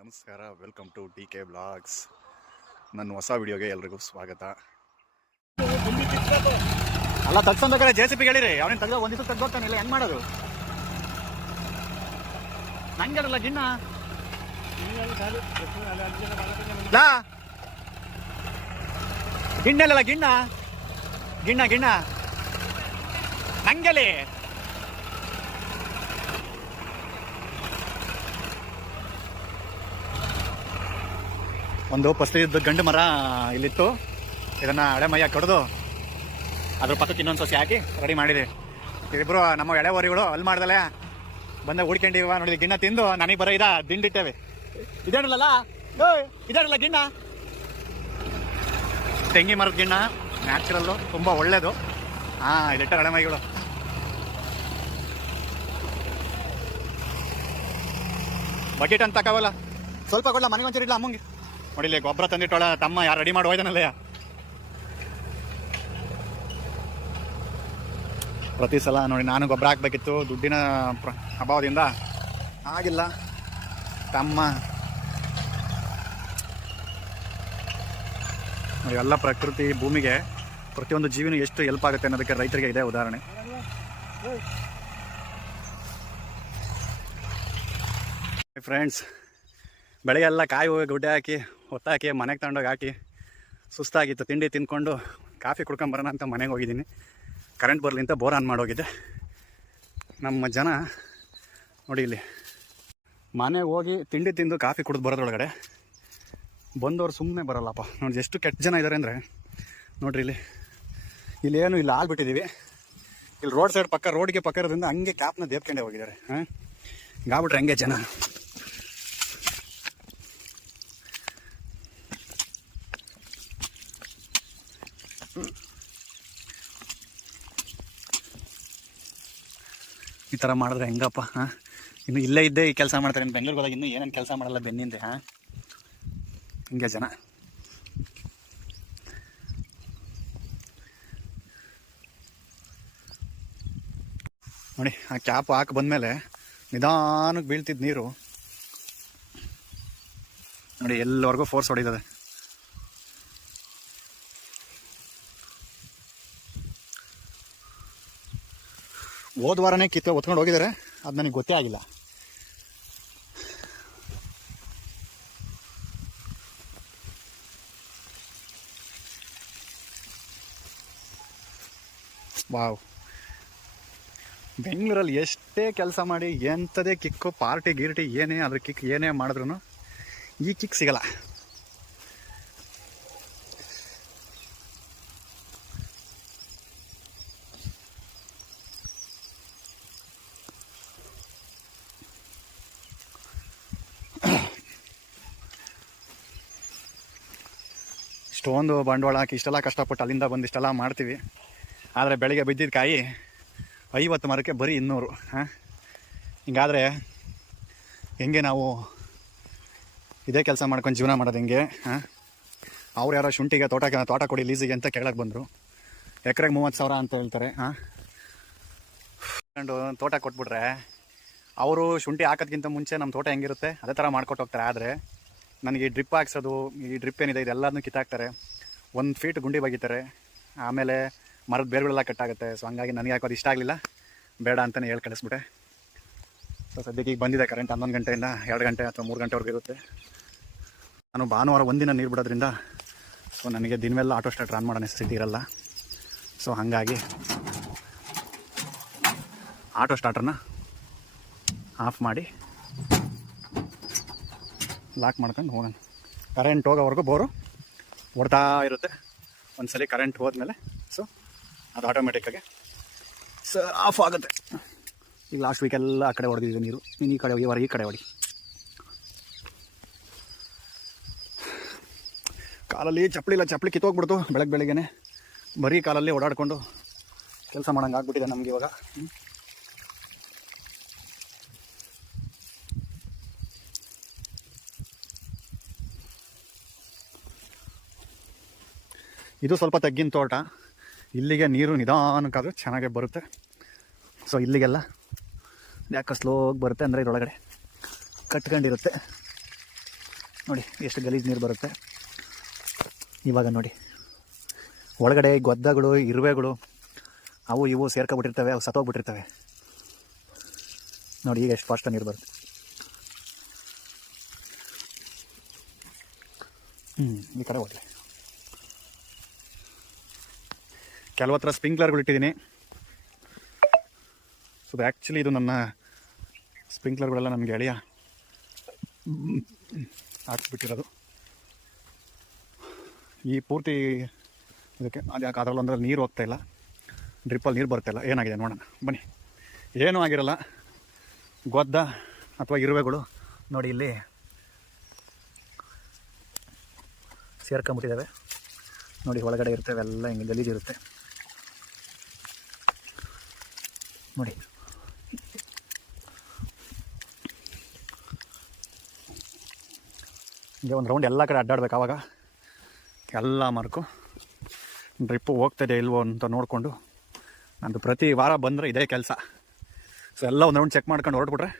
ನಮಸ್ಕಾರ, welcome to DK blogs. ನನ್ನ ಹೊಸ ವಿಡಿಯೋಗೆ ಎಲ್ರಿಗೂ ಸ್ವಾಗತ. ಅಲ್ಲ ತಗ್ಸಂಬೇಕಾದ್ರೆ JCB ಹೇಳಿರಿ, ಅವನೇನು ತೆಗ್ದು ಒಂದು ದಿವಸ ತೆಗ್ದೋಗ್ತಾನೆ, ಇಲ್ಲ ಹೆಂಗೆ ಮಾಡೋದು? ನಂಗೆಲ್ಲ ಗಿಣ್ಣ ಗಿಣ್ಣಲ್ಲ ಗಿಣ್ಣ ಗಿಣ್ಣ ಗಿಣ್ಣ ನಂಗೆಲಿ ಒಂದು ಪಸ್ತಿದ್ದ ಗಂಡು ಮರ ಇಲ್ಲಿತ್ತು. ಇದನ್ನ ಹಳೆ ಮೈಯ ಕಡ್ದು ಅದ್ರ ಪಕ್ಕಕ್ಕೆ ಇನ್ನೊಂದು ಸಸಿ ಹಾಕಿ ರೆಡಿ ಮಾಡಿದೆ. ಇಬ್ಬರು ನಮ್ಮ ಎಳೆವರಿಗಳು ಅಲ್ಲಿ ಮಾಡ್ದಲೆ ಬಂದ ಹುಡ್ಕೊಂಡಿವ ನೋಡಿ. ಗಿಣ್ಣ ತಿಂದು ನನಗೆ ಬರೋ ದಿಂಡಿಟ್ಟೇವೆ. ಇದೇನಲ್ಲ ಇದೇನಲ್ಲ ಗಿಣ್ಣ, ತೆಂಗಿ ಮರದ ಗಿಣ್ಣ, ನ್ಯಾಚುರಲ್ಲು, ತುಂಬ ಒಳ್ಳೇದು. ಇಲ್ಲಿಟ್ಟ ಹಳೆ ಮೈಗಳು. ಬಕೆಟ್ ಅಂತ ತಗೋವಲ್ಲ, ಸ್ವಲ್ಪ ಕೊಡ್ಲ ಮನೆಗೆ ಒಂಚೂರು ಇಲ್ಲ ಅಮ್ಮಂಗೆ. ನೋಡಿಲ್ಲ ಗೊಬ್ಬರ ತಂದಿಟ್ಟೋಳ ತಮ್ಮ ಯಾರು ರೆಡಿ ಮಾಡಿ ಹೋಯ್ತಾನಲ್ಲಯ್ಯ. ಪ್ರತಿ ಸಲ ನೋಡಿ ನಾನು ಗೊಬ್ಬರ ಹಾಕ್ಬೇಕಿತ್ತು, ದುಡ್ಡಿನ ಅಭಾವದಿಂದ ಆಗಿಲ್ಲ. ತಮ್ಮ ನೋಡಿ, ಎಲ್ಲ ಪ್ರಕೃತಿ ಭೂಮಿಗೆ ಪ್ರತಿಯೊಂದು ಜೀವಿನೂ ಎಷ್ಟು ಹೆಲ್ಪ್ ಆಗುತ್ತೆ ಅನ್ನೋದಕ್ಕೆ ರೈತರಿಗೆ ಇದೆ ಉದಾಹರಣೆ. ಫ್ರೆಂಡ್ಸ್, ಬೆಳೆಯೆಲ್ಲ ಕಾಯಿ ಗುಡ್ಡೆ ಹಾಕಿ ಹೊತ್ತಾಕಿ ಮನೆಗೆ ತಗೊಂಡೋಗಿ ಹಾಕಿ ಸುಸ್ತಾಗಿತ್ತು. ತಿಂಡಿ ತಿಂದ್ಕೊಂಡು ಕಾಫಿ ಕುಡ್ಕೊಂಬರೋಣ ಅಂತ ಮನೆಗೆ ಹೋಗಿದ್ದೀನಿ. ಕರೆಂಟ್ ಬರಲಿ ಅಂತ ಬೋರ್ ಆನ್ ಮಾಡೋಗಿದ್ದೆ. ನಮ್ಮ ಜನ ನೋಡಿ ಇಲ್ಲಿ ಮನೆಗೆ ಹೋಗಿ ತಿಂಡಿ ತಿಂದು ಕಾಫಿ ಕುಡಿದು ಬರೋದ್ರೊಳಗಡೆ ಬಂದವರು ಸುಮ್ಮನೆ ಬರೋಲ್ಲಪ್ಪ. ನೋಡಿ ಎಷ್ಟು ಕೆಟ್ಟ ಜನ ಇದ್ದಾರೆ ಅಂದರೆ ನೋಡ್ರಿ. ಇಲ್ಲೇನು ಇಲ್ಲಿ ಆಗ್ಬಿಟ್ಟಿದ್ದೀವಿ. ಇಲ್ಲಿ ರೋಡ್ ಸೈಡ್ ಪಕ್ಕ, ರೋಡ್ಗೆ ಪಕ್ಕ ಇರೋದ್ರಿಂದ ಹಂಗೆ ಕ್ಯಾಪ್ನ ದೇಪ್ಕೊಂಡೇ ಹೋಗಿದ್ದಾರೆ. ಹಿಂಗಾಗ್ಬಿಟ್ರೆ ಹಂಗೆ ಜನ. ಈ ಥರ ಮಾಡಿದ್ರೆ ಹೆಂಗಪ್ಪ? ಇನ್ನು ಇಲ್ಲೇ ಇದ್ದೇ ಈ ಕೆಲಸ ಮಾಡ್ತಾರೆ. ಇನ್ನು ಬೆಂಗಳೂರಿಗೆ ಹೋದಾಗ ಇನ್ನೂ ಏನೇನು ಕೆಲಸ ಮಾಡಲ್ಲ ಬೆನ್ನಿಂದೆ. ಹಿಂಗೆ ಜನ. ನೋಡಿ, ಆ ಕ್ಯಾಪ್ ಹಾಕಿ ಬಂದಮೇಲೆ ನಿಧಾನಕ್ಕೆ ಬೀಳ್ತಿದ್ದು ನೀರು ನೋಡಿ ಎಲ್ಲವರೆಗೂ ಫೋರ್ಸ್ ಹೊಡಿತದೆ. ಹೋದ ವಾರನೇ ಹೊತ್ಕೊಂಡು ಹೋಗಿದ್ದಾರೆ, ಅದು ನನಗೆ ಗೊತ್ತೇ ಆಗಿಲ್ಲ. ವಾವ್, ಬೆಂಗಳೂರಲ್ಲಿ ಎಷ್ಟೇ ಕೆಲಸ ಮಾಡಿ ಎಂಥದೇ ಕಿಕ್ಕು, ಪಾರ್ಟಿ ಗಿರ್ಟಿ ಏನೇ ಅದ್ರ ಕಿಕ್ ಏನೇ ಮಾಡಿದ್ರು ಈ ಕಿಕ್ ಸಿಗಲ್ಲ. ಇಷ್ಟೊಂದು ಬಂಡವಾಳ ಹಾಕಿ ಇಷ್ಟೆಲ್ಲ ಕಷ್ಟಪಟ್ಟು ಅಲ್ಲಿಂದ ಬಂದು ಇಷ್ಟೆಲ್ಲ ಮಾಡ್ತೀವಿ. ಆದರೆ ಬೆಳಿಗ್ಗೆ ಬಿದ್ದಿದ್ದ ಕಾಯಿ 50 ಮರಕ್ಕೆ ಬರೀ 200. ಹಿಂಗಾದರೆ ಹೆಂಗೆ ನಾವು ಇದೇ ಕೆಲಸ ಮಾಡ್ಕೊಂಡು ಜೀವನ ಮಾಡೋದು ಹೆಂಗೆ? ಅವ್ರು ಯಾರೋ ಶುಂಠಿಗೆ ತೋಟ ಕೊಡಿ ಲೀಸಿಗೆ ಅಂತ ಕೇಳಕ್ಕೆ ಬಂದರು. ಎಕರೆಗೆ 30,000 ಅಂತ ಹೇಳ್ತಾರೆ. ತೋಟ ಕೊಟ್ಬಿಟ್ರೆ ಅವರು ಶುಂಠಿ ಹಾಕೋದ್ಕಿಂತ ಮುಂಚೆ ನಮ್ಮ ತೋಟ ಹೆಂಗಿರುತ್ತೆ ಅದೇ ಥರ ಮಾಡ್ಕೊಟ್ಟು ಹೋಗ್ತಾರೆ. ಆದರೆ ನನಗೆ ಈ ಡ್ರಿಪ್ ಹಾಕ್ಸೋದು, ಈ ಡ್ರಿಪ್ ಏನಿದೆ ಇದೆಲ್ಲದನ್ನೂ ಕಿತ್ತಾಕ್ತಾರೆ, 1 ಫೀಟ್ ಗುಂಡಿ ಬಗಿತಾರೆ, ಆಮೇಲೆ ಮರದ ಬೇರುಗಳೆಲ್ಲ ಕಟ್ಟಾಗುತ್ತೆ. ಸೊ ಹಂಗಾಗಿ ನನಗೆ ಹಾಕೋದು ಇಷ್ಟ ಆಗಲಿಲ್ಲ, ಬೇಡ ಅಂತಲೇ ಹೇಳಿ ಕಳಿಸ್ಬಿಟ್ಟೆ. ಸೊ ಸದ್ಯಕ್ಕೆ ಈಗ ಬಂದಿದೆ ಕರೆಂಟ್ 11 ಗಂಟೆಯಿಂದ 2 ಗಂಟೆ ಅಥವಾ 3 ಗಂಟೆವರೆಗೂ ಇರುತ್ತೆ. ನಾನು ಭಾನುವಾರ ಒಂದಿನ ನೀರು ಬಿಡೋದ್ರಿಂದ ಸೊ ನನಗೆ ದಿನವೆಲ್ಲ ಆಟೋ ಸ್ಟಾರ್ಟ್ ರನ್ ಮಾಡೋ ನೆಸೆಸಿಟಿ ಇರಲ್ಲ. ಸೊ ಹಾಗಾಗಿ ಆಟೋ ಸ್ಟಾರ್ಟರ್ನ ಆಫ್ ಮಾಡಿ ಲಾಕ್ ಮಾಡ್ಕೊಂಡು ಹೋಗೋಣ. ಕರೆಂಟ್ ಹೋಗೋವರೆಗೂ ಬೋರು ಓಡ್ತಾ ಇರುತ್ತೆ. ಒಂದ್ಸಲಿ ಕರೆಂಟ್ ಹೋದ್ಮೇಲೆ ಸೊ ಅದು ಆಟೋಮೆಟಿಕ್ಕಾಗಿ ಆಫ್ ಆಗುತ್ತೆ. ಈಗ ಲಾಸ್ಟ್ ವೀಕೆಲ್ಲ ಆ ಕಡೆ ಹೊಡೆದಿದೆ ನೀರು, ನೀನು ಈ ಕಡೆ ಹೋಗಿ ಹೊರಗೆ ಈ ಕಡೆ ಹೊಡಿ. ಕಾಲಲ್ಲಿ ಚಪ್ಪಲಿ ಕಿತ್ತೋಗ್ಬಿಡ್ತು. ಬೆಳಗ್ಗೆನೆ ಬರೀ ಕಾಲಲ್ಲಿ ಓಡಾಡಿಕೊಂಡು ಕೆಲಸ ಮಾಡೋಂಗೆ ಆಗ್ಬಿಟ್ಟಿದೆ ನಮಗೆ ಇವಾಗ. ಇದು ಸ್ವಲ್ಪ ತಗ್ಗಿನ ತೋಟ, ಇಲ್ಲಿಗೆ ನೀರು ನಿಧಾನಕ್ಕಾದರೂ ಚೆನ್ನಾಗೇ ಬರುತ್ತೆ. ಸೊ ಇಲ್ಲಿಗೆಲ್ಲ ಯಾಕೆ ಸ್ಲೋಗಿ ಬರುತ್ತೆ ಅಂದರೆ ಇದರೊಳಗಡೆ ಕಟ್ಕೊಂಡಿರುತ್ತೆ. ನೋಡಿ ಎಷ್ಟು ಗಲೀಜು ನೀರು ಬರುತ್ತೆ. ಇವಾಗ ನೋಡಿ ಒಳಗಡೆ ಗೊದ್ದಗಳು, ಇರುವೆಗಳು ಅವು ಇವು ಸೇರ್ಕೊಬಿಟ್ಟಿರ್ತವೆ, ಅವು ಸತ್ತೋಗ್ಬಿಟ್ಟಿರ್ತವೆ. ನೋಡಿ ಈಗ ಎಷ್ಟು ಫಾಸ್ಟಾಗಿ ನೀರು ಬರುತ್ತೆ. ಈ ಕಡೆ ಹೋಗಲಿ. ಕೆಲವು ಹತ್ರ ಸ್ಪ್ರಿಂಕ್ಲರ್ಗಳು ಇಟ್ಟಿದ್ದೀನಿ. ಸೊ ಆ್ಯಕ್ಚುಲಿ ಇದು ನನ್ನ ಸ್ಪ್ರಿಂಕ್ಲರ್ಗಳೆಲ್ಲ ನನಗೆ ಗೆಳೆಯ ಹಾಕ್ಬಿಟ್ಟಿರೋದು. ಈ ಪೂರ್ತಿ ಇದಕ್ಕೆ ಅದು ಯಾಕೆ ಅದರಲ್ಲಿ ಒಂದರಲ್ಲಿ ನೀರು ಹೋಗ್ತಾಯಿಲ್ಲ, ಡ್ರಿಪ್ಪಲ್ಲಿ ನೀರು ಬರ್ತಾಯಿಲ್ಲ. ಏನಾಗಿದೆ ನೋಡೋಣ ಬನ್ನಿ. ಏನೂ ಆಗಿರಲ್ಲ, ಗೊದ್ದ ಅಥವಾ ಇರುವೆಗಳು ನೋಡಿ ಇಲ್ಲಿ ಸೇರ್ಕೊಂಬಿಟ್ಟಿದ್ದಾವೆ. ನೋಡಿ ಒಳಗಡೆ ಇರ್ತವೆ, ಎಲ್ಲ ಹಿಂಗೆ ಗಲೀಜಿರುತ್ತೆ ನೋಡಿ. ಹಿಂಗೆ ಒಂದು ರೌಂಡ್ ಎಲ್ಲ ಕಡೆ ಅಡ್ಡಾಡ್ಬೇಕು. ಆವಾಗ ಎಲ್ಲ ಮಾರ್ಕು ಡ್ರಿಪ್ಪು ಹೋಗ್ತಾಯಿದೆ ಇಲ್ವೋ ಅಂತ ನೋಡಿಕೊಂಡು, ನಂದು ಪ್ರತಿ ವಾರ ಬಂದರೆ ಇದೇ ಕೆಲಸ. ಸೊ ಎಲ್ಲ ಒಂದು ರೌಂಡ್ ಚೆಕ್ ಮಾಡ್ಕೊಂಡು ಹೊರಟ್ಬಿಟ್ರೆ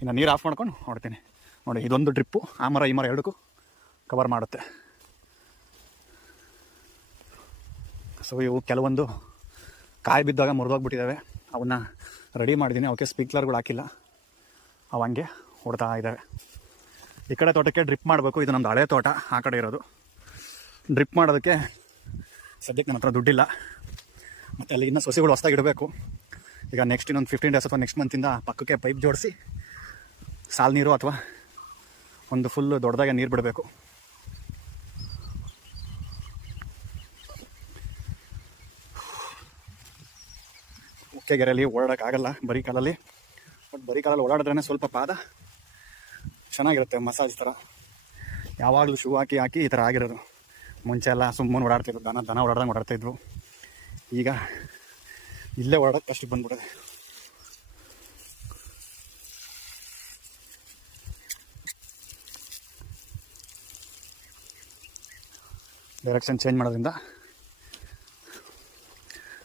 ಇನ್ನು ನೀರು ಆಫ್ ಮಾಡ್ಕೊಂಡು ಹೊಡ್ತೀನಿ. ನೋಡಿ ಇದೊಂದು ಡ್ರಿಪ್ಪು ಆ ಮರ ಈ ಮರ ಎರಡಕ್ಕೂ ಕವರ್ ಮಾಡುತ್ತೆ. ಸೊ ಇವು ಕೆಲವೊಂದು ಕಾಯಿ ಬಿದ್ದಾಗ ಮುರಿದೋಗ್ಬಿಟ್ಟಿದ್ದಾವೆ, ಅವನ್ನ ರೆಡಿ ಮಾಡಿದ್ದೀನಿ. ಅವಕ್ಕೆ ಸ್ಪ್ರಿಂಕ್ಲರ್ಗಳು ಹಾಕಿಲ್ಲ, ಅವು ಹಂಗೆ ಹೊಡ್ತಾ ಇದ್ದಾವೆ. ಈ ಕಡೆ ತೋಟಕ್ಕೆ ಡ್ರಿಪ್ ಮಾಡಬೇಕು. ಇದು ನಮ್ಮದು ಹಳೆ ತೋಟ, ಆ ಕಡೆ ಇರೋದು. ಡ್ರಿಪ್ ಮಾಡೋದಕ್ಕೆ ಸದ್ಯಕ್ಕೆ ನನ್ನ ಹತ್ರ ದುಡ್ಡಿಲ್ಲ, ಮತ್ತು ಅಲ್ಲಿ ಇನ್ನೂ ಸೊಸೆಗಳು ಹೊಸ್ದಾಗಿ ಇಡಬೇಕು. ಈಗ ನೆಕ್ಸ್ಟ್ ಇನ್ನೊಂದು 15 ಡೇಸ್ ಅಥವಾ ನೆಕ್ಸ್ಟ್ ಮಂತಿಂದ ಪಕ್ಕಕ್ಕೆ ಪೈಪ್ ಜೋಡಿಸಿ ಸಾಲು ನೀರು ಅಥವಾ ಒಂದು ಫುಲ್ ದೊಡ್ಡದಾಗೆ ನೀರು ಬಿಡಬೇಕು. ಕೆರೆಯಲ್ಲಿ ಓಡಾಡೋಕ್ಕಾಗಲ್ಲ ಬರೀ ಕಾಲಲ್ಲಿ. ಬಟ್ ಬರೀ ಕಾಲಲ್ಲಿ ಓಡಾಡಿದ್ರೇ ಸ್ವಲ್ಪ ಪಾದ ಚೆನ್ನಾಗಿರುತ್ತೆ, ಮಸಾಜ್ ಥರ. ಯಾವಾಗಲೂ ಶೂ ಹಾಕಿ ಈ ಥರ ಆಗಿರೋದು. ಮುಂಚೆ ಎಲ್ಲ ಸುಮ್ಮನೆ ಓಡಾಡ್ತಿದ್ರು, ದನ ಓಡಾಡ್ದಂಗೆ ಓಡಾಡ್ತಾಯಿದ್ರು. ಈಗ ಇಲ್ಲೇ ಓಡಾಡೋಕ್ಕೆ ಕಷ್ಟಕ್ಕೆ ಬಂದ್ಬಿಟ್ಟಿದೆ. ಡೈರೆಕ್ಷನ್ ಚೇಂಜ್ ಮಾಡೋದ್ರಿಂದ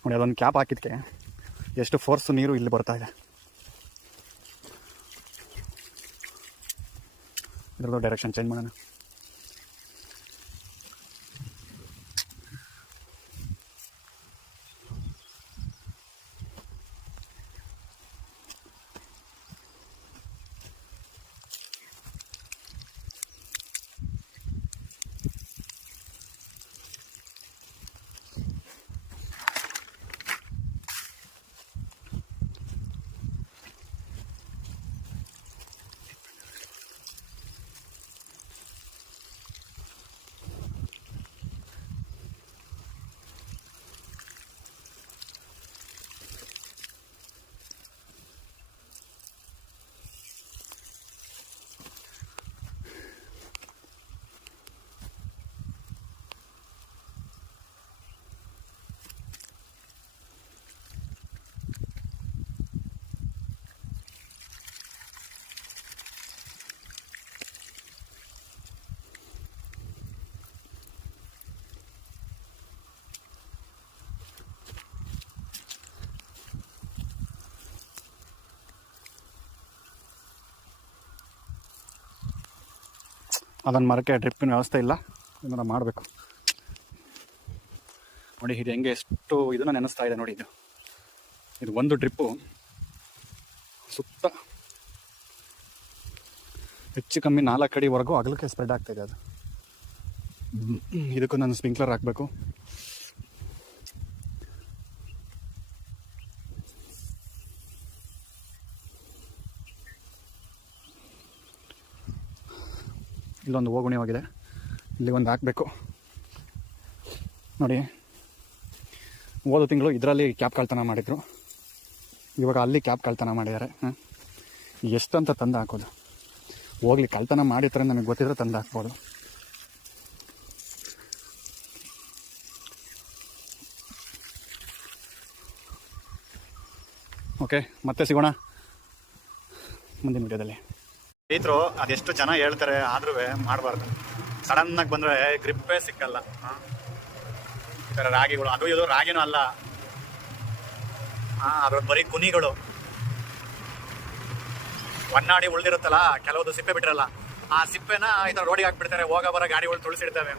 ನೋಡಿ, ಅದೊಂದು ಕ್ಯಾಪ್ ಹಾಕಿದ್ದಕ್ಕೆ ಎಷ್ಟು ಫೋರ್ಸು ನೀರು ಇಲ್ಲಿ ಬರ್ತಾ ಇದೆ. ಇದ್ರದ್ದು ಡೈರೆಕ್ಷನ್ ಚೇಂಜ್ ಮಾಡೋಣ. ಅದನ್ನು ಮರಕ್ಕೆ ಡ್ರಿಪ್ಪಿನ ವ್ಯವಸ್ಥೆ ಇಲ್ಲ, ಇದನ್ನು ಮಾಡಬೇಕು. ನೋಡಿ ಇದು ಹೆಂಗೆ ಎಷ್ಟು ಇದನ್ನು ನೆನೆಸ್ತಾ ಇದೆ ನೋಡಿ. ಇದು ಒಂದು ಡ್ರಿಪ್ಪು ಸುತ್ತ ಹೆಚ್ಚು ಕಮ್ಮಿ 4 ಅಡಿವರೆಗೂ ಅಗಲಕ್ಕೆ ಸ್ಪ್ರೆಡ್ ಆಗ್ತಾಯಿದೆ. ಅದು ಇದಕ್ಕೂ ನಾನು ಸ್ಪ್ರಿಂಕ್ಲರ್ ಹಾಕಬೇಕು. ಇಲ್ಲೊಂದು ಹೋಗುಣಿ ಹೋಗಿದೆ, ಇಲ್ಲಿ ಒಂದು ಹಾಕಬೇಕು. ನೋಡಿ ಹೋದ ತಿಂಗಳು ಇದರಲ್ಲಿ ಕ್ಯಾಪ್ ಕಳ್ತನ ಮಾಡಿದರು, ಇವಾಗ ಅಲ್ಲಿ ಕ್ಯಾಪ್ ಕಳ್ತನ ಮಾಡಿದ್ದಾರೆ. ಎಷ್ಟಂತ ತಂದು ಹಾಕೋದು? ಹೋಗ್ಲಿ, ಕಳ್ತನ ಮಾಡಿರ್ತಾರೆ ನನಗೆ ಗೊತ್ತಿದ್ರೆ ತಂದು ಹಾಕ್ಬೋದು. ಓಕೆ, ಮತ್ತೆ ಸಿಗೋಣ ಮುಂದಿನ ವಿಡಿಯೋದಲ್ಲಿ. ರೈತರು ಅದೆಷ್ಟು ಜನ ಹೇಳ್ತಾರೆ, ಆದ್ರೂ ಮಾಡಬಾರ್ದು. ಸಡನ್ನಾಗಿ ಬಂದರೆ ಗ್ರಿಪ್ಪೇ ಸಿಕ್ಕಲ್ಲ. ಈ ಥರ ರಾಗಿಗಳು, ಅದು ಇದು ರಾಗಿನೂ ಅಲ್ಲ, ಅದ್ರ ಬರೀ ಕುನಿಗಳು. ಒನ್ನಾಡಿ ಉಳಿದಿರುತ್ತಲ್ಲ, ಕೆಲವೊಂದು ಸಿಪ್ಪೆ ಬಿಟ್ಟಿರಲ್ಲ, ಆ ಸಿಪ್ಪೆನ ಈ ಥರ ರೋಡಿಗೆ ಹಾಕ್ಬಿಡ್ತಾರೆ, ಹೋಗ ಬರೋ ಗಾಡಿಗಳು ತುಳಿಸಿಡ್ತವೆ.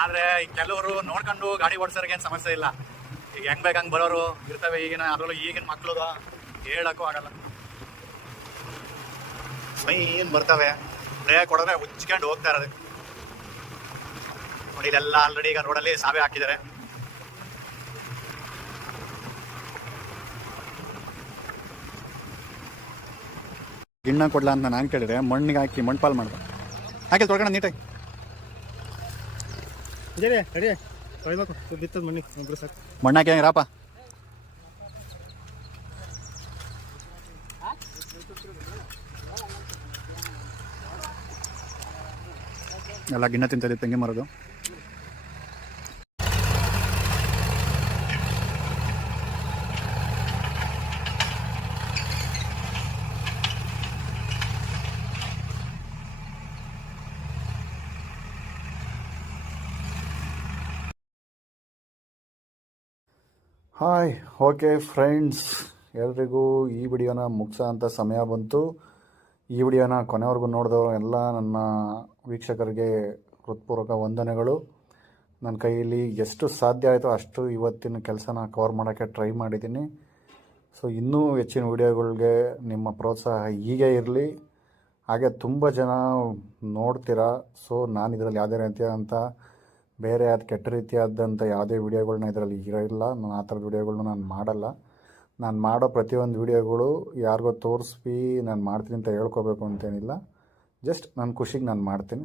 ಆದರೆ ಕೆಲವರು ನೋಡ್ಕೊಂಡು ಗಾಡಿ ಓಡಿಸೋರಿಗೆ ಏನು ಸಮಸ್ಯೆ ಇಲ್ಲ. ಈಗ ಹೆಂಗೆ ಬೇಕು ಹಂಗೆ ಬರೋರು ಇರ್ತವೆ ಈಗಿನ, ಅದರಲ್ಲೂ ಈಗಿನ ಮಕ್ಳದು ಹೇಳೋಕ್ಕೂ ಆಗಲ್ಲ. ಸ್ವೈನ್ ಬರ್ತವೆ, ಬ್ರೇಕ್ ಹೊಡೆದ್ರೆ ಉಚ್ಕೊಂಡು ಹೋಗ್ತಾ ಇರೋದು ನೋಡಿ. ಇದೆಲ್ಲ ಆಲ್ರೆಡಿ ಈಗ ರೋಡಲ್ಲಿ ಸಾವೆ ಹಾಕಿದ್ದಾರೆ. ಗಿಣ್ಣ ಕೊಡ್ಲಾ ಅಂತ ನಾನು ಕೇಳಿದ್ರೆ ಮಣ್ಣಿಗೆ ಹಾಕಿ ಮಣ್ಪಾಲ್ ಮಾಡ್ದೆ. ಹಾಕಿ ತೊಳ್ಕೊಂಡು ನೀಟಾಗಿ ಮಣ್ಣು ಹಾಕಿ ಹಂಗಿರಪ್ಪ. ಎಲ್ಲ ಗಿಣ್ಣ ತಿಂತದೆ ತೆಂಗಿ ಮರದು. ಹಾಯ್, ಓಕೆ ಫ್ರೆಂಡ್ಸ್, ಎಲ್ರಿಗೂ ಈ ವಿಡಿಯೋನ ಮುಗಿಸೋ ಅಂಥ ಸಮಯ ಬಂತು. ಈ ವಿಡಿಯೋನ ಕೊನೆವರೆಗೂ ನೋಡಿದವರು ಎಲ್ಲ ನನ್ನ ವೀಕ್ಷಕರಿಗೆ ಹೃತ್ಪೂರ್ವಕ ವಂದನೆಗಳು. ನನ್ನ ಕೈಯಲ್ಲಿ ಎಷ್ಟು ಸಾಧ್ಯ ಆಯಿತೋ ಅಷ್ಟು ಇವತ್ತಿನ ಕೆಲಸನ ಕವರ್ ಮಾಡೋಕ್ಕೆ ಟ್ರೈ ಮಾಡಿದ್ದೀನಿ. ಸೊ ಇನ್ನೂ ಹೆಚ್ಚಿನ ವಿಡಿಯೋಗಳಿಗೆ ನಿಮ್ಮ ಪ್ರೋತ್ಸಾಹ ಹೀಗೆ ಇರಲಿ. ಹಾಗೆ ತುಂಬ ಜನ ನೋಡ್ತೀರಾ. ಸೊ ನಾನು ಇದರಲ್ಲಿ ಯಾವುದೇ ರೀತಿಯಾದಂಥ ಬೇರೆ ಅದು ಕೆಟ್ಟ ರೀತಿಯಾದಂಥ ಯಾವುದೇ ವೀಡಿಯೋಗಳನ್ನ ಇದರಲ್ಲಿ ಇರೋಲ್ಲ. ನಾನು ಆ ಥರದ ವೀಡಿಯೋಗಳನ್ನ ನಾನು ಮಾಡಲ್ಲ. ನಾನು ಮಾಡೋ ಪ್ರತಿಯೊಂದು ವೀಡಿಯೋಗಳು ಯಾರಿಗೋ ತೋರಿಸಿ ನಾನು ಮಾಡ್ತೀನಿ ಅಂತ ಹೇಳ್ಕೋಬೇಕು ಅಂತೇನಿಲ್ಲ. ಜಸ್ಟ್ ನನ್ನ ಖುಷಿಗೆ ನಾನು ಮಾಡ್ತೀನಿ.